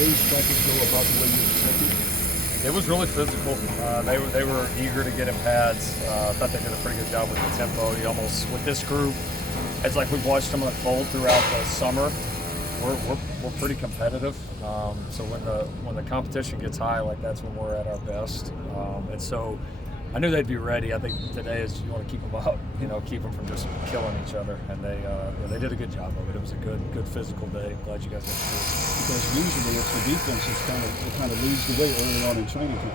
today's practice go about the way you expected? It was really physical. They were eager to get in pads. I thought they did a pretty good job with the tempo. You almost, with this group, it's like we've watched them unfold throughout the summer. We're pretty competitive. So when the competition gets high, like that's when we're at our best. And so I knew they'd be ready. I think today is you want to keep them up, keep them from just killing each other. And they did a good job of it. It was a good physical day. Glad you guys got to see it. Because usually it's the defense that kind of leads the way early on in training camp.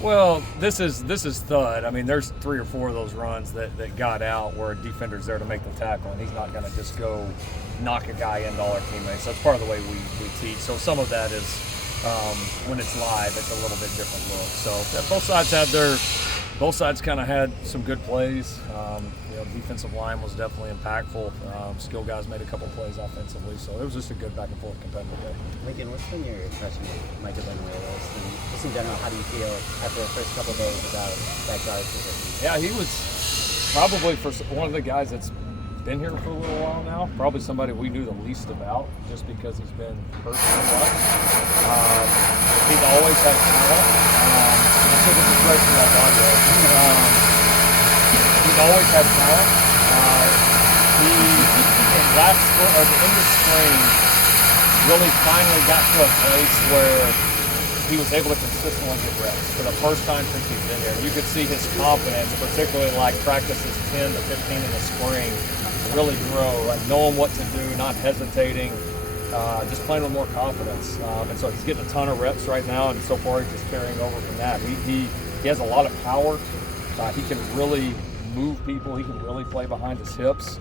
Well, this is Thud. I mean, there's 3 or 4 of those runs that got out where a defender's there to make the tackle, and he's not going to just go knock a guy into all our teammates. That's part of the way we teach. So some of that is when it's live, it's a little bit different look. So both sides kind of had some good plays. Defensive line was definitely impactful. Skill guys made a couple plays offensively, so it was just a good back and forth competitive day. Lincoln, what's been your impression of Micah Benuelos? And just in general, how do you feel after the first couple of days about that guard position? Yeah, he was probably one of the guys that's been here for a little while now. Probably somebody we knew the least about, just because he's been hurt so much. He's always had talent. I think this is great for that audio. He's always had talent. He, at the end of spring, really finally got to a place where he was able to consistently get reps for the first time since he's been here. You could see his confidence, particularly like practices 10 to 15 in the spring, really grow, like knowing what to do, not hesitating, just playing with more confidence. And so he's getting a ton of reps right now, and so far he's just carrying over from that. He has a lot of power. He can really move people. He can really play behind his hips.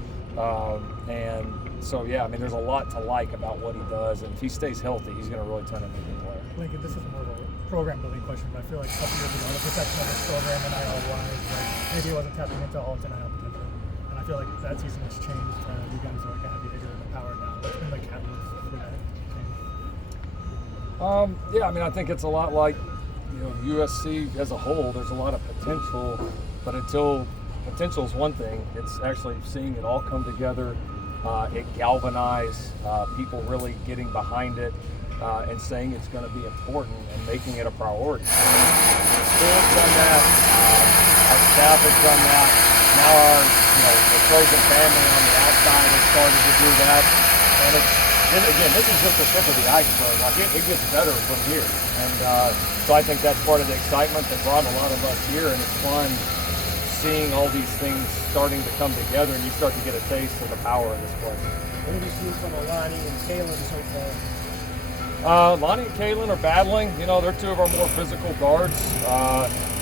And so, yeah, I mean, there's a lot to like about what he does. And if he stays healthy, he's going to really turn into a good player. Lincoln, this is more of a program-building question, but I feel like a couple years ago, the perception of this program and NIL-wise, like maybe it wasn't tapping into all its NIL potential. And I feel like that season has changed. You guys are kind of bigger than the power now. What's been the catalyst for that change? Yeah, I mean, I think it's a lot like, USC as a whole. There's a lot of potential, but until potential is one thing, it's actually seeing it all come together. It galvanized people really getting behind it and saying it's going to be important and making it a priority. The school's done that. Our staff has done that. Now the Trojan family on the outside has started to do that. And again, this is just the tip of the iceberg. Like it gets better from here. And so I think that's part of the excitement that brought a lot of us here, and it's fun seeing all these things starting to come together, and you start to get a taste of the power of this place. What have you seen from Lonnie and Kalen so far? Lonnie and Kalen are battling. They're 2 of our more physical guards.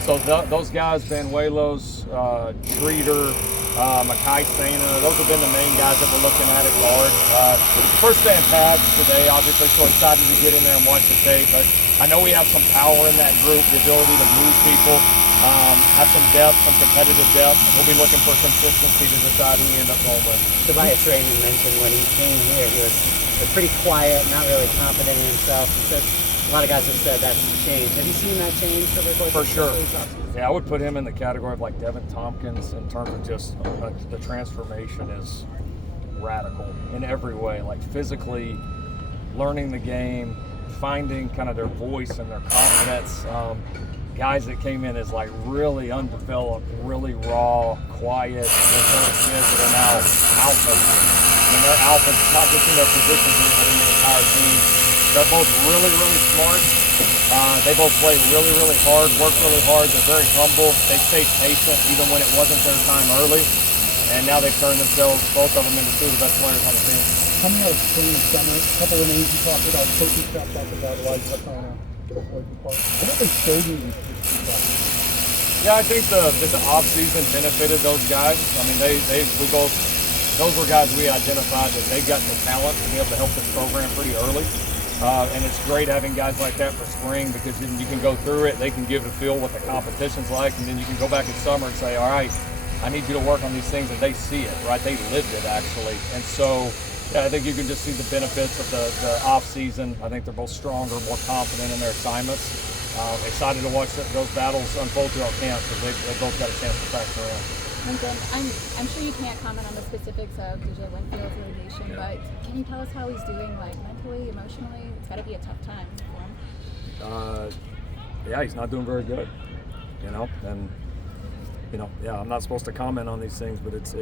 So those guys, Banuelos, Streeter, Makai Sena, those have been the main guys that we're looking at guard. First day in pads today, obviously, so excited to get in there and watch the tape. But I know we have some power in that group, the ability to move people. Have some depth, some competitive depth. We'll be looking for consistency to decide who we end up going with. Tobias Raymond mentioned when he came here, he was pretty quiet, not really confident in himself. He said a lot of guys have said that's changed. Have you seen that change over the course of the sure. Yeah, I would put him in the category of like Devin Tompkins in terms of just the transformation is radical in every way, like physically learning the game, finding kind of their voice and their confidence. Guys that came in as like really undeveloped, really raw, quiet. There's those kids that are now alphas. And they're alphas, not just in their position group, but in the entire team. They're both really, really smart. They both play really, really hard, work really hard. They're very humble. They stayed patient even when it wasn't their time early. And now they've turned themselves, both of them, into 2 of the best players on the team. Coming out of spring summer, a couple of names you talked about, coaching staff talked about Elijah Hatana. What have they showed you this season? Yeah, I think the offseason benefited those guys. I mean, those were guys we identified that they got the talent to be able to help this program pretty early. And it's great having guys like that for spring, because then you can go through it, they can give a feel what the competition's like, and then you can go back in summer and say, all right, I need you to work on these things, and they see it, right? They lived it, actually. And so, yeah, I think you can just see the benefits of the off-season. I think they're both stronger, more confident in their assignments. Excited to watch those battles unfold throughout camp, because they both got a chance to factor in. Lincoln, I'm sure you can't comment on the specifics of DJ Winfield's litigation, but can you tell us how he's doing, like mentally, emotionally? It's got to be a tough time for him. Yeah, he's not doing very good, you know, and I'm not supposed to comment on these things, but it's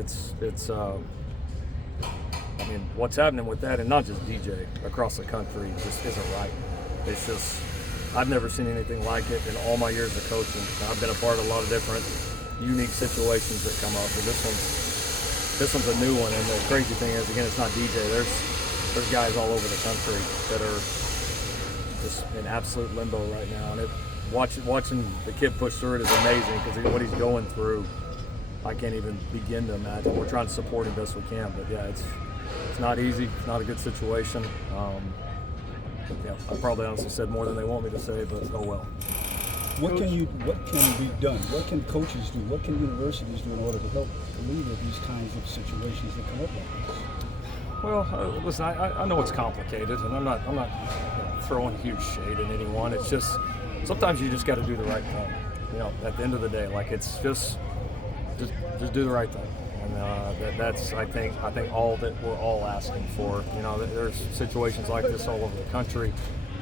I mean, what's happening with that, and not just DJ, across the country, just isn't right. It's just, I've never seen anything like it in all my years of coaching. I've been a part of a lot of different unique situations that come up, but this one's a new one. And the crazy thing is, again, it's not DJ. There's guys all over the country that are just in absolute limbo right now, and watching the kid push through it is amazing, because what he's going through, I can't even begin to imagine. We're trying to support him best we can, but yeah, it's not easy. It's not a good situation. I probably honestly said more than they want me to say, but oh well. What can be done? What can coaches do? What can universities do in order to help alleviate these kinds of situations that come up like this? Well, listen, I know it's complicated, and I'm not throwing huge shade at anyone. It's just sometimes you just got to do the right thing. At the end of the day, like, it's just do the right thing. And that's I think all that we're all asking for. There's situations like this all over the country.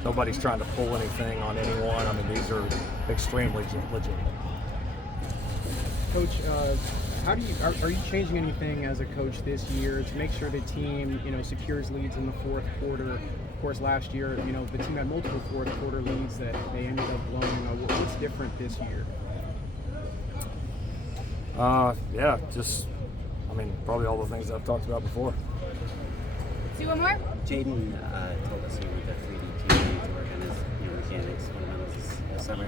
Nobody's trying to pull anything on anyone. I mean, these are extremely legitimate. Coach, are you changing anything as a coach this year to make sure the team secures leads in the fourth quarter? Of course, last year the team had multiple fourth quarter leads that they ended up blowing. What's different this year? Probably all the things I've talked about before. Do one more? Jaden told us he went to 3D to work on his mechanics fundamentals this summer.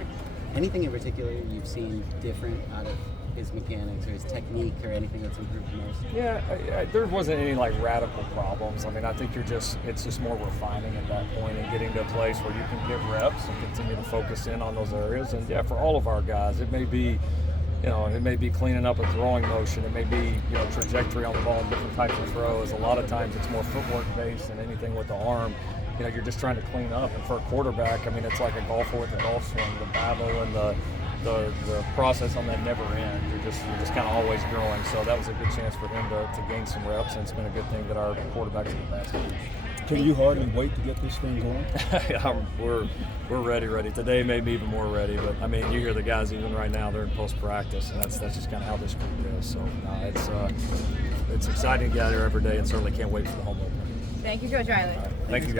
Anything in particular you've seen different out of his mechanics or his technique or anything that's improved the most? Yeah, there wasn't any radical problems. I mean, I think it's just more refining at that point and getting to a place where you can get reps and continue to focus in on those areas. And for all of our guys, it may be cleaning up a throwing motion. It may be, trajectory on the ball, different types of throws. A lot of times it's more footwork based than anything with the arm. You're just trying to clean up. And for a quarterback, I mean, it's like a golfer with a golf swing. The battle and the process on that never ends. You're just kind of always growing. So that was a good chance for him to gain some reps, and it's been a good thing that our quarterback's in the basket. Can you hardly wait to get this thing going? We're ready. Today may be even more ready, but I mean, you hear the guys even right now, they're in post-practice, and that's just kind of how this group is. So it's exciting to get out here every day, and certainly can't wait for the home opener. Thank you, Coach Riley. Thank you, guys.